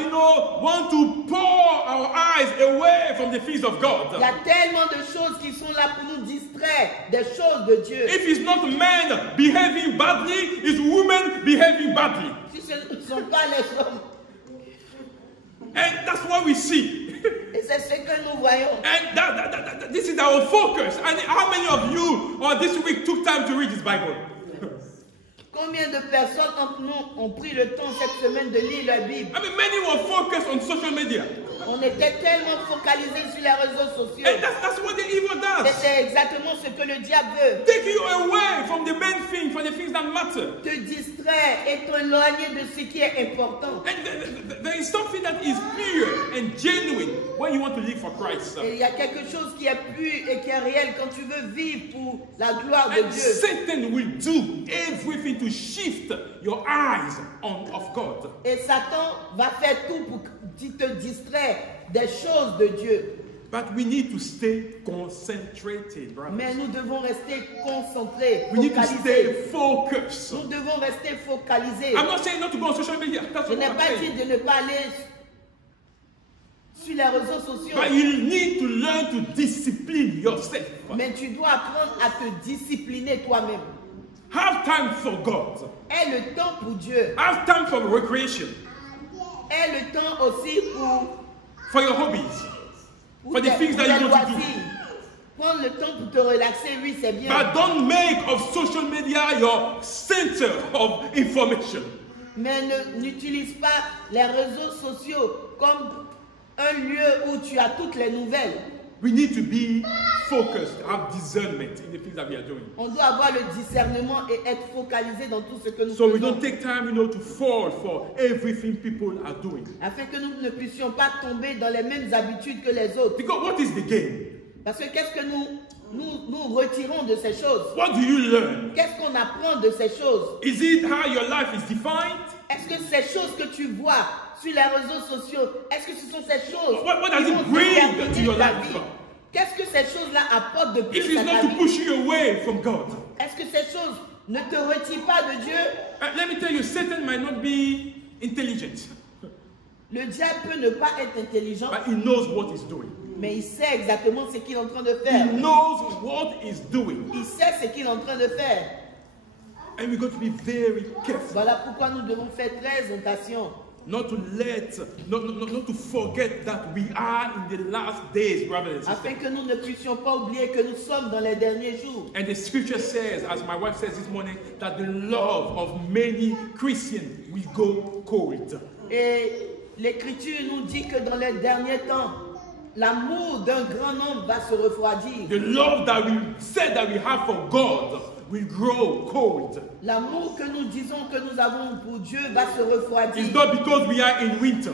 want to pour our eyes away from the things of Il y God. a tellement de choses qui sont là pour nous distraire des choses de Dieu. If it's not men behaving badly, it's women behaving badly. Si ce ne sont pas les hommes, And that's what we see. et c'est ce que nous voyons. And this is our focus. And how many of you this week took time to read this Bible? Combien de personnes entre nous ont pris le temps cette semaine de lire la Bible? I mean, many were focused on social media. On était tellement focalisés sur les réseaux sociaux. And that's what the evil Et does. c'est exactement ce que le diable veut. Take you away from the main thing, from the things that matter. Te distraire et t'éloigner de ce qui est important. And there is something that is pure and genuine when you want to live for Christ. Et il y a quelque chose qui est pur et qui est réel quand tu veux vivre pour la gloire de And Dieu. Satan will do everything to shift your eyes of God. Et Satan va faire tout pour te distraire des choses de Dieu. But we need to stay concentrated, brothers. Mais nous devons rester concentrés, We need to stay focalisés. focused. Nous devons rester focalisés. I'm not saying not to go on social media. That's Je what n'ai I'm pas saying. dit de ne pas aller sur les réseaux sociaux. But you need to learn to discipline yourself. Mais tu dois apprendre à te discipliner toi-même. Have time for God. Aie le temps pour Dieu. Have time for recreation, Aie le temps aussi for your hobbies, for the things that you want to do. Prendre le temps pour te relaxer, oui, c'est bien. But don't make of social media your center of information. Mais n'utilise pas les réseaux sociaux comme un lieu où tu as toutes les nouvelles. We need to be focused, have discernment in the things that we are doing. On doit avoir le discernement et être focalisé dans tout ce que nous So we faisons. don't take time, to fall for everything people are doing. Afin que nous ne puissions pas tomber dans les mêmes habitudes que les autres. Because what is the game? Parce que qu'est-ce que nous retirons de ces choses? What do you learn? Qu'est-ce qu'on apprend de ces choses? Is it how your life is defined? Est-ce que ces choses que tu vois sur les réseaux sociaux, est-ce que ce sont ces choses What does qui it vont bring déterminer to your ta life? vie? Qu'est-ce que ces choses-là apportent de If plus it's à ta not to vie? push you away from God. Est-ce que ces choses ne te retirent pas de Dieu? Let me tell you, Satan might not be intelligent, Le diable peut ne pas être intelligent, but he knows what he's doing. Mais il sait exactement ce qu'il est en train de He faire. knows what he's doing. Il sait ce qu'il est en train de faire. And we've got to be very careful. Voilà pourquoi nous devons faire très attention. Not to forget that we are in the last days, brothers and sisters. Afin que nous ne puissions pas oublier que nous sommes dans les derniers jours. And the scripture says, as my wife says this morning, that the love of many Christians will go cold. Et l'Écriture nous dit que dans les derniers temps, l'amour d'un grand nombre va se refroidir. The love that we said that we have for God will grow cold. L'amour que nous disons que nous avons pour Dieu va se refroidir. It's not because we are in winter,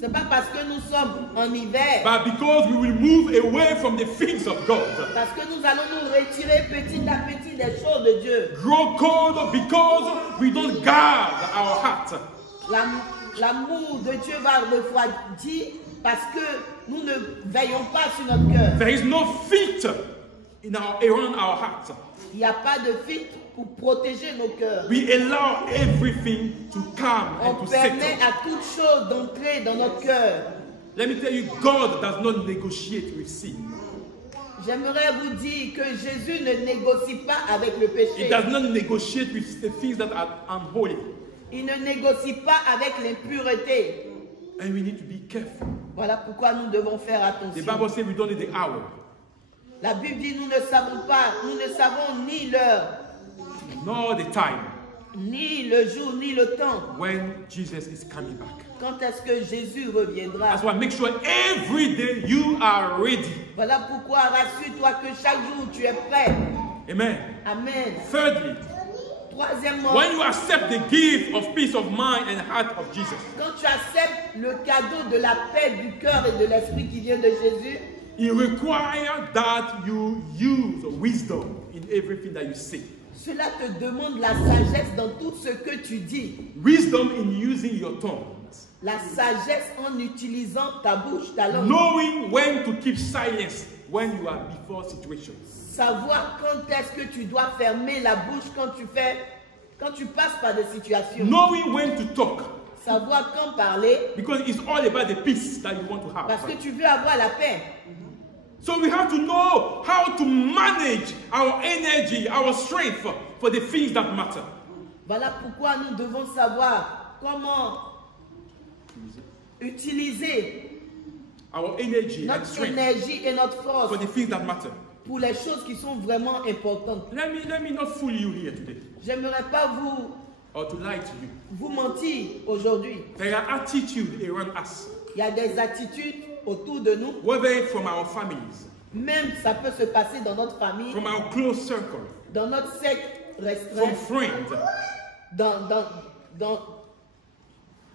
C'est pas parce que nous sommes en hiver, but because we will move away from the things of God. parce que nous allons nous retirer petit à petit des choses de Dieu. Grow cold because we don't guard our heart. L'amour de Dieu va refroidir parce que nous ne veillons pas sur notre cœur. There is no filter around our heart. Il n'y a pas de filtre pour protéger nos cœurs. We allow everything to come On and to permet settle. à toute chose d'entrer dans notre cœur. Let me tell you, God does not negotiate with sin. J'aimerais vous dire que Jésus ne négocie pas avec le péché. He does not negotiate with the things that are unholy. Il ne négocie pas avec l'impureté. And we need to be careful. Voilà pourquoi nous devons faire The attention. Bible says we don't know the hour, La Bible dit nous ne savons pas, nous ne savons ni l'heure, nor the time ni le jour, ni le temps. when Jesus is coming back. Quand est-ce que Jésus reviendra? That's why make sure every day you are ready. Voilà pourquoi rassure-toi que chaque jour tu es prêt. Amen. Amen. Thirdly, Troisièmement, when you accept the gift of peace of mind and heart of Jesus, quand tu acceptes le cadeau de la paix du cœur et de l'esprit qui vient de Jésus, it requires that you use wisdom in everything that you say. cela te demande la sagesse dans tout ce que tu dis. Wisdom in using your tongues. La sagesse en utilisant ta bouche, ta langue. Knowing when to keep silence when you are before situations. Savoir quand est-ce que tu dois fermer la bouche quand tu passes par des situations. Knowing when to talk. Savoir quand parler, Because it's all about the peace that you want to have. parce que tu veux avoir la paix. So we have to know how to manage our energy, our strength for the things that matter. Voilà pourquoi nous devons savoir comment utiliser Our energy and notre strength énergie et notre for force the things that matter. pour les choses qui sont vraiment importantes. Let me not fool you here today J'aimerais pas or to lie to you. vous mentir aujourd'hui. There are attitudes around us, Il y a des attitudes autour de nous, whether from our families, même ça peut se passer dans notre famille, from our close circle, dans notre cercle from restreint, friends. dans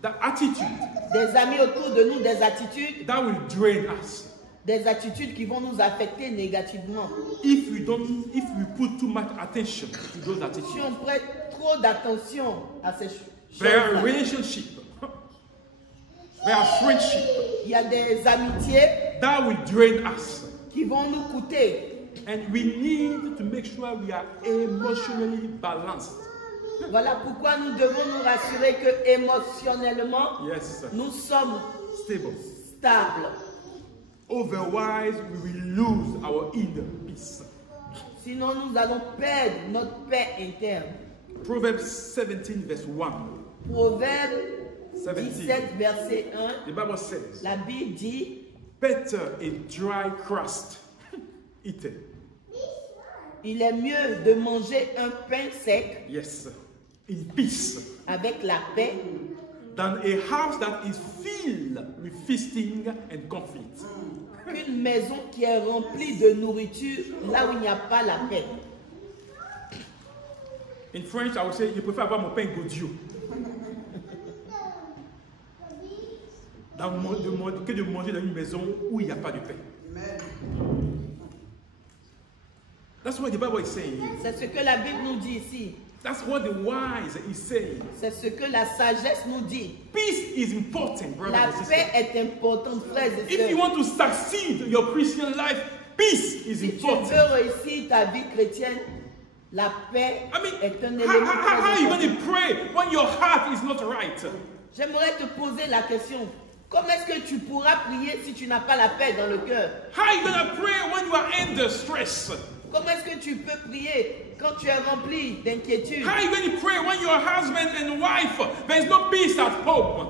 That attitude des amis autour de nous, des attitudes will drain us. des attitudes qui vont nous affecter négativement. If we put too much attention to those Si attitudes, on prête trop d'attention à ces there are choses, relationships, there are friendships il y a des amitiés that will drain us. qui vont nous coûter. And we need to make sure we are emotionally balanced. Voilà pourquoi nous devons nous rassurer que émotionnellement, Yes, nous sommes stable. stables. Otherwise, we will lose our inner peace. Sinon, nous allons perdre notre paix interne. Proverbs 17, verse 1. Proverbe 17. 17, verset 1, The Bible says, la Bible dit, better a dry crust eaten. il est mieux de manger un pain sec Yes, in peace, avec la paix than a house that is filled with feasting and conflict. qu'une maison qui est remplie de nourriture là où il n'y a pas la paix. In French, I would say, je préfère avoir mon pain godieux que de manger dans une maison où il n'y a pas de pain. That's what the Bible is saying here. C'est ce que la Bible nous dit ici. That's what the wise is saying. C'est ce que la sagesse nous dit. Peace is important, brothers La and sisters. paix est importante, frères et If you sœurs. want to succeed your Christian life, peace is Si tu important. veux réussir ta vie chrétienne, la paix I mean, est un how élément are très you important. going to pray when your heart is not right? J'aimerais te poser la question. Comment est-ce que tu pourras prier si tu n'as pas la paix dans le cœur? How are you going to pray when you are under stress? Comment est-ce que tu peux prier quand tu es rempli d'inquiétude? How are you going to pray when your husband and wife, there is no peace at home?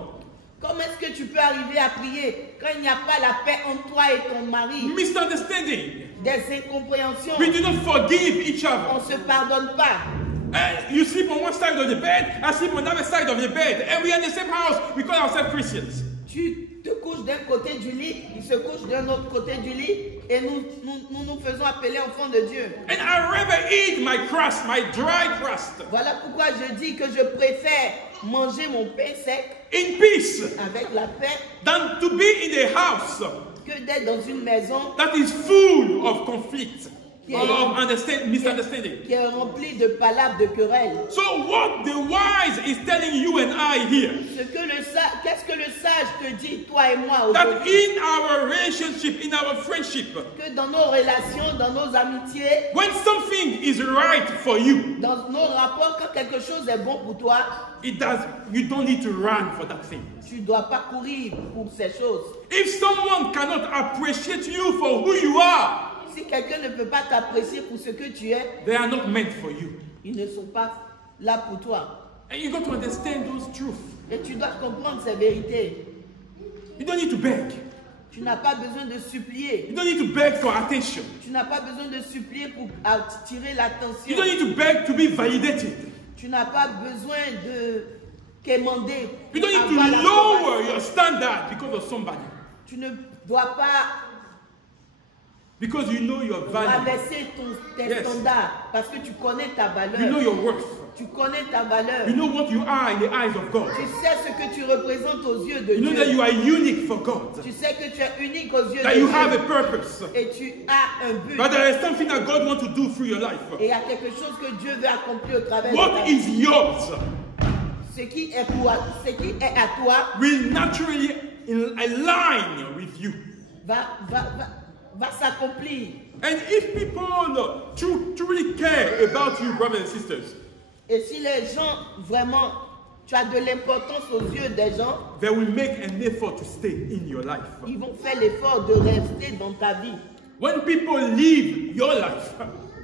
Comment est-ce que tu peux arriver à prier quand il n'y a pas la paix entre toi et ton mari? Misunderstanding. Des incompréhensions. We do not forgive each On other. ne se pardonne pas. You sleep on one side of the bed, I sleep on the other side of the bed, and we are in the same house. We call ourselves Christians. Tu te couches d'un côté du lit, il se couche d'un autre côté du lit, et nous faisons appeler enfants de Dieu. And I rather eat my crust, my dry crust, Voilà pourquoi je dis que je préfère manger mon pain sec in peace avec la paix than to be in a house que d'être dans une maison that is full of conflict, Yeah. of misunderstanding. qui est remplie de palabres, de querelles. So what the wise is telling you and I here, Qu'est-ce que le sage te dit, toi et moi, that aujourd'hui? in our relationship, in our friendship, Que dans nos relations, dans nos amitiés, when something is right for you, dans nos rapports, quand quelque chose est bon pour toi, you don't need to run for that thing. tu ne dois pas courir pour ces choses. If someone cannot appreciate you for who you are, Si quelqu'un ne peut pas t'apprécier pour ce que tu es, they are not meant for you. ils ne sont pas là pour toi. And you got to understand those truths. Et tu dois comprendre ces vérités. You don't need to beg. Tu n'as pas besoin de supplier. You don't need to beg for attention. Tu n'as pas besoin de supplier pour attirer You l'attention. don't need to beg to be validated. Tu n'as pas besoin de quémander. You don't need avoir to la lower approbation. your standard because of somebody. Tu ne dois pas Because you know your value. rabaisser tes Yes. standards parce que tu connais ta You know valeur. your worth. Tu connais ta valeur. You know what you are in the eyes of God. Tu sais ce que tu représentes aux yeux de You know that Dieu. you are unique for God. Tu sais que tu es unique aux yeux That de you have a Dieu. purpose. Et tu as un but. But there is something that God wants to do through your life. Et il y a quelque chose que Dieu veut accomplir au travers de What ta is vie. yours Ce qui est à toi will naturally align with you. va s'accomplir. And if people truly care about you, brothers and sisters, Et si les gens, vraiment, tu as de l'importance aux yeux des gens, they will make an effort to stay in your life. ils vont faire l'effort de rester dans ta vie. When people leave your life,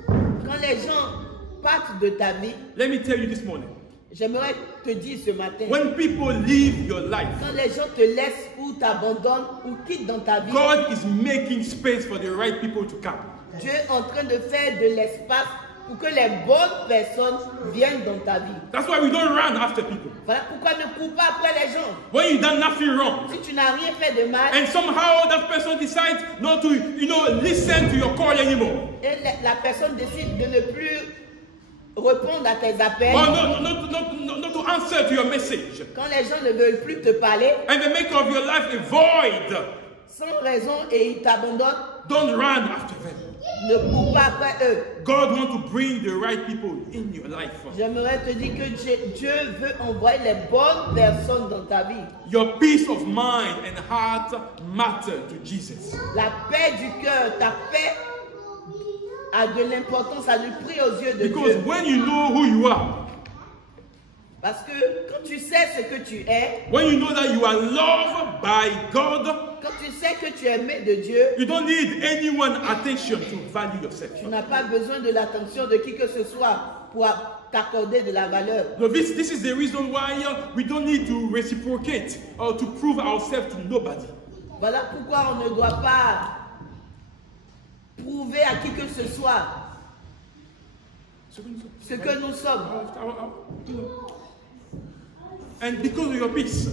Quand les gens partent de ta vie, let me tell you this morning, j'aimerais te dire ce matin, when people leave your life, quand les gens te laissent ou t'abandonnent ou quittent dans ta vie, God is making space for the right people to come. Dieu est en train de faire de l'espace pour que les bonnes personnes viennent dans ta vie. That's why we don't run after people. Voilà pourquoi ne cours pas après les gens. When you've done nothing wrong, Si tu n'as rien fait de mal and somehow that person decides not to, listen to your call anymore, et la personne décide de ne plus répondre à tes appels, or not to answer to your message, quand les gens ne veulent plus te parler, and they make of your life a void, sans raison et ils t'abandonnent, don't run after them. ne cours pas après eux. God wants to bring the right people in your life. J'aimerais te dire que Dieu veut envoyer les bonnes personnes dans ta vie. Your peace of mind and heart matter to Jesus. La paix du cœur, ta paix a de l'importance à lui prix aux yeux de Because Dieu. when you know who you are, Parce que quand tu sais ce que tu es, when you know that you are loved by God, quand tu sais que tu es aimé de Dieu, you don't need anyone's attention to value yourself. tu n'as pas besoin de l'attention de qui que ce soit pour t'accorder de la valeur. So this is the reason why we don't need to reciprocate or to prove ourselves to nobody. Voilà pourquoi on ne doit pas prouver à qui que ce soit ce que nous sommes. And because of your peace,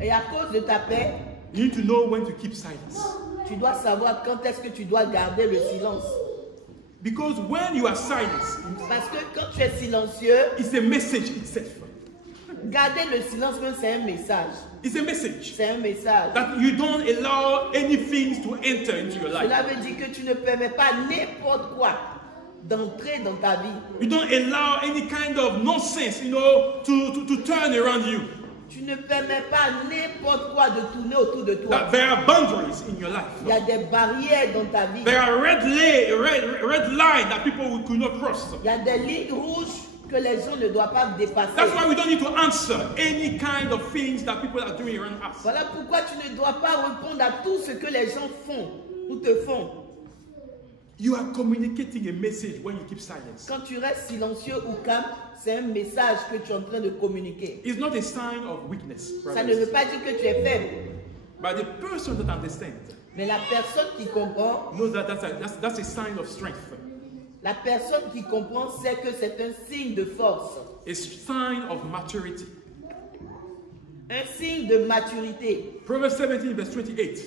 Et à cause de ta paix, you need to know when to keep silence. tu dois savoir quand est-ce que tu dois garder le silence. Because when you are silent, Parce que quand tu es silencieux, it's a message itself. garder le silence même c'est un message. It's a message C'est un message. that you don't allow anything to enter into your life. Cela veut dire que tu ne permets pas n'importe quoi d'entrer dans ta vie. You don't allow any kind of nonsense, to turn around you. Tu ne permets pas n'importe quoi de tourner autour de toi. That there are boundaries in your life. Il y a des barrières dans ta vie. There are red line that people could not cross. Il y a des lignes rouges que les gens ne doivent pas dépasser. That's why we don't need to answer any kind of things that people are doing around us. Voilà pourquoi tu ne dois pas répondre à tout ce que les gens font ou te font. You are communicating a message when you keep silence. Quand tu restes silencieux ou calme, c'est un message que tu es en train de communiquer. It's not a sign of weakness, Ça ne veut pas dire que tu es faible. but the person that understands Mais la personne qui comprend, knows that that's a sign of strength, la personne qui comprend sait que c'est un signe de force, a sign of maturity. un signe de maturité. Proverbs 17, verse 28.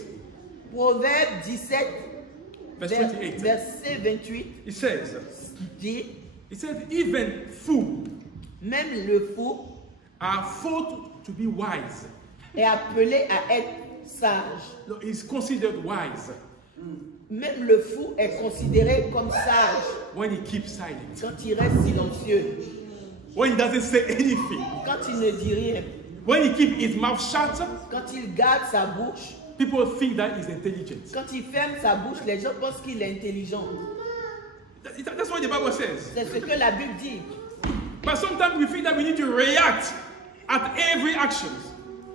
Proverbe 17, Verse 28. verset 28 It says, dit, even fools même le fou are thought to be wise. est appelé à être sage. No, he's considered wise Même le fou est considéré comme sage when he keeps silent, quand il reste silencieux, when he doesn't say anything, quand il ne dit rien, when he keeps his mouth shut. quand il garde sa bouche. People think that he's intelligent. Quand il ferme sa bouche, les gens pensent qu'il est intelligent. That's what the Bible says. C'est ce que la Bible dit. But sometimes we think that we need to react at every action.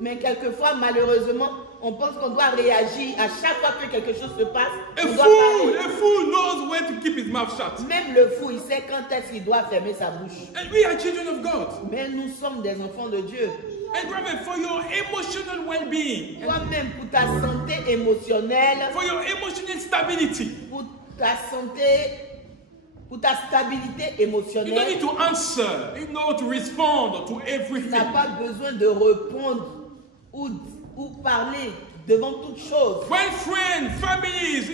Mais quelquefois, malheureusement, on pense qu'on doit réagir à chaque fois que quelque chose se passe. A On doit parler. fool knows when to keep his mouth shut. Même le fou, il sait quand est-ce qu'il doit fermer sa bouche. And we are children of God. Mais nous sommes des enfants de Dieu. And brother, for your emotional well-being, Toi-même, pour ta santé émotionnelle, for your emotional stability, pour ta santé, pour ta stabilité you don't émotionnelle, need to answer, to respond to tu everything. n'as pas besoin de répondre ou parler devant toute chose. When friends, families,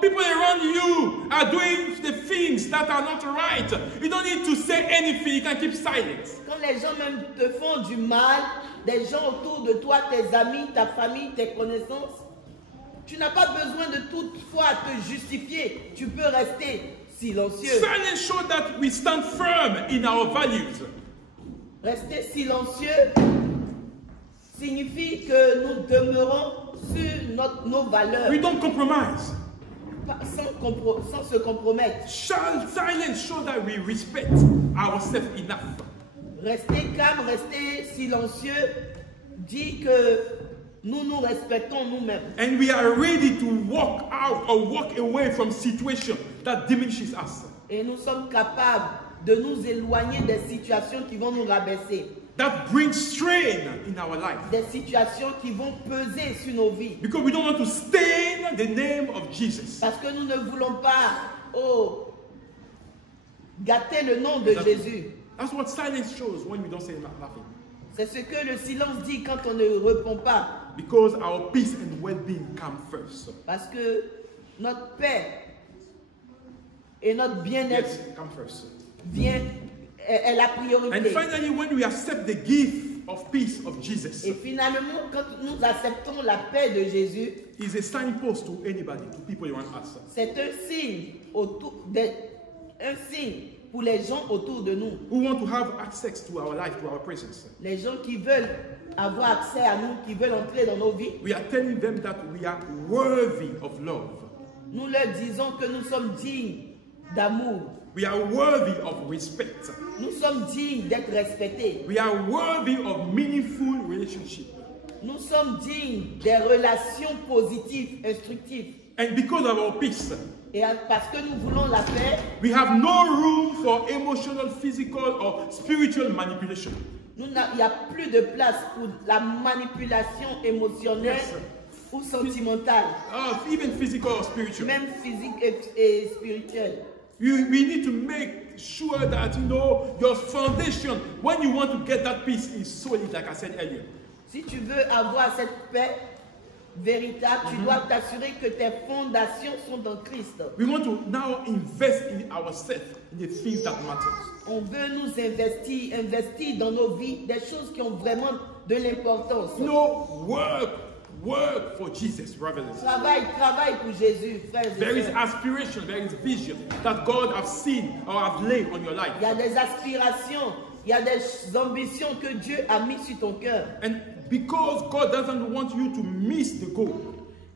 people around you are doing the things that are not right, you don't need to say anything, you can keep silent. Quand les gens même te font du mal, des gens autour de toi, tes amis, ta famille, tes connaissances, tu n'as pas besoin de toutefois te justifier. Tu peux rester silencieux. Silence shows that we stand firm in our values. Rester silencieux signifie que nous demeurons sur nos valeurs, We don't compromise. sans se compromettre. Silence shows that we respect ourselves enough. Rester calme, rester silencieux dit que nous nous respectons nous-mêmes. And we are ready to walk out or walk away from situations that diminishes us. Et nous sommes capables de nous éloigner des situations qui vont nous rabaisser. That brings strain in our life. Des situations qui vont peser sur nos vies. Because we don't want to stain the name of Jesus. Parce que nous ne voulons pas gâter le nom de Jésus. That's what silence shows when we don't say nothing. C'est ce que le silence dit quand on ne répond pas. Because our peace and well-being come first. Parce que notre paix et notre bien-être Yes, come first. est la And priorité. finally, when we accept the gift of peace of Jesus, Et finalement, quand nous acceptons la paix de Jésus, is a signpost to anybody, to people around us. c'est un signe pour les gens autour de nous. Who want to have access to our life, to our presence. Les gens qui veulent avoir accès à nous, qui veulent entrer dans nos vies, We are telling them that we are worthy of love. nous leur disons que nous sommes dignes d'amour. We are worthy of respect. Nous sommes dignes d'être respectés. We are worthy of meaningful relationship. Nous sommes dignes des relations positives, instructives. And because of our peace, Et parce que nous voulons la paix, we have no room for emotional, physical, or spiritual manipulation. il n'y a plus de place pour la manipulation émotionnelle Yes. ou sentimentale, Even physical or spiritual. même physique et spirituelle. We need to make sure that your foundation, when you want to get that peace, is solid, like I said earlier. Si tu veux avoir cette paix véritable, tu dois t'assurer que tes fondations sont en Christ. We want to now invest in ourselves, in the things that matter. On veut nous investir dans nos vies, des choses qui ont vraiment de l'importance. Work for Jesus, brothers and sisters. Travaille pour Jésus, frères et There is sœurs. aspiration, there is vision that God has seen or have laid on your life. Il y a des aspirations, il y a des ambitions que Dieu a mis sur ton cœur. And because God doesn't want you to miss the goal,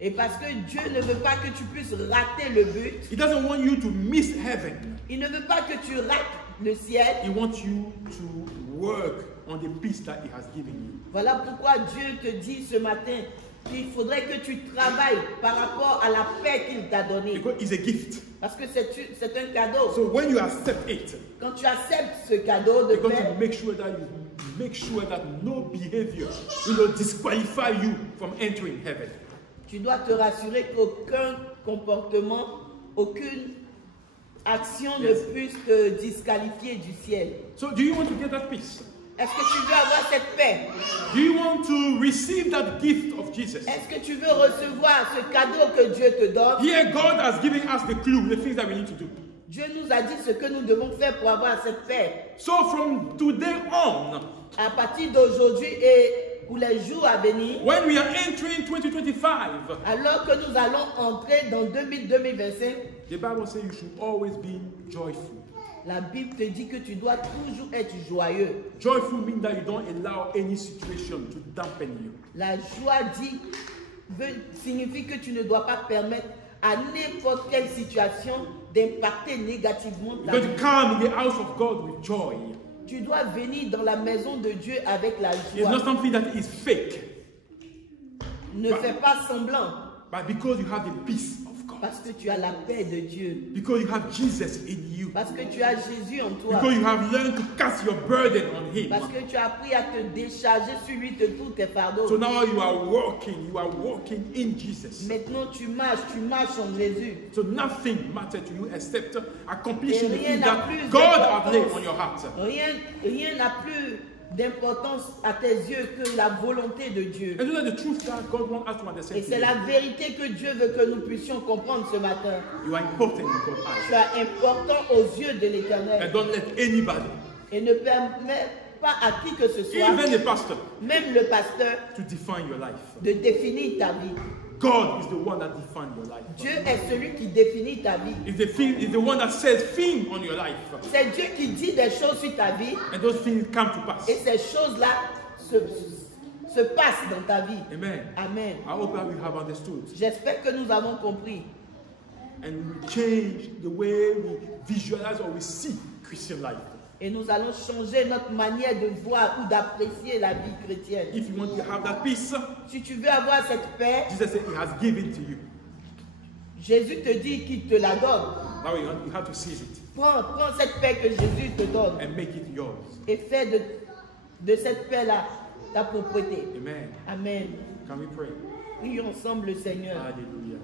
Et parce que Dieu ne veut pas que tu puisses rater le but, He doesn't want you to miss heaven. il ne veut pas que tu rates le ciel. He wants you to work on the peace that He has given you. Voilà pourquoi Dieu te dit ce matin qu'il faudrait que tu travailles par rapport à la paix qu'il t'a donnée. Because it's a gift. Parce que c'est un cadeau. So when you accept it, Quand tu acceptes ce cadeau de you're going paix, to make sure that no behavior will disqualify you from entering heaven. tu dois te rassurer qu'aucun comportement, aucune action Yes. ne puisse te disqualifier du ciel. So do you want to get that peace? Est-ce que tu veux avoir cette paix? Do you want to receive that gift of Jesus? Est-ce que tu veux recevoir ce cadeau que Dieu te donne? Here, God has given us the clue, the things that we need to do. Dieu nous a dit ce que nous devons faire pour avoir cette paix. So from today on, À partir d'aujourd'hui et pour les jours à venir, when we are entering 2025, alors que nous allons entrer dans 2025, the Bible says you should always be joyful. la Bible te dit que tu dois toujours être joyeux. Joyful means that you don't allow any situation to dampen you. La joie signifie que tu ne dois pas permettre à n'importe quelle situation d'impacter négativement ta You're vie. going to come in the house of God with joy. Tu dois venir dans la maison de Dieu avec la It's joie. not something that is fake, Ne fais pas semblant but because you have the peace of God, parce que tu as la paix de Dieu. because you have Jesus in you, Parce que tu as Jésus en toi. because you have learned to cast your burden on Him. Parce que tu as appris à te décharger sur lui de tous tes fardeaux. So now you are walking in Jesus. Maintenant tu marches en Jésus. So nothing matters to you except accomplishing the Et rien thing n'a that plus God has d'importance. laid on your heart. Rien n'a plus d'importance à tes yeux que la volonté de Dieu. And you know the truth that God wants us to Et understand c'est today. la vérité que Dieu veut que nous puissions comprendre ce matin. You are important in God's Tu eyes. es important aux yeux de And l'Éternel. don't let anybody, Et ne permets pas à qui que ce soit, even the pastor, même le pasteur, to define your life. de définir ta vie. God is the one that defines your life. Dieu est celui qui définit ta vie. Is the one that says things on your life. C'est Dieu qui dit des choses sur ta vie And those things come to pass. et ces choses-là se passent dans ta vie. Amen. Amen. I hope that we have understood. J'espère que nous avons compris. And we change the way we visualize or we see Christian life. Et nous allons changer notre manière de voir ou d'apprécier la vie chrétienne. If you want to have that peace, Si tu veux avoir cette paix, Jesus said He has given to you. Jésus te dit qu'il te la donne. Now you have to seize it Prends cette paix que Jésus te donne and make it yours. et fais de cette paix-là ta propriété. Amen. Amen. Can we pray? Prions ensemble le Seigneur. Hallelujah.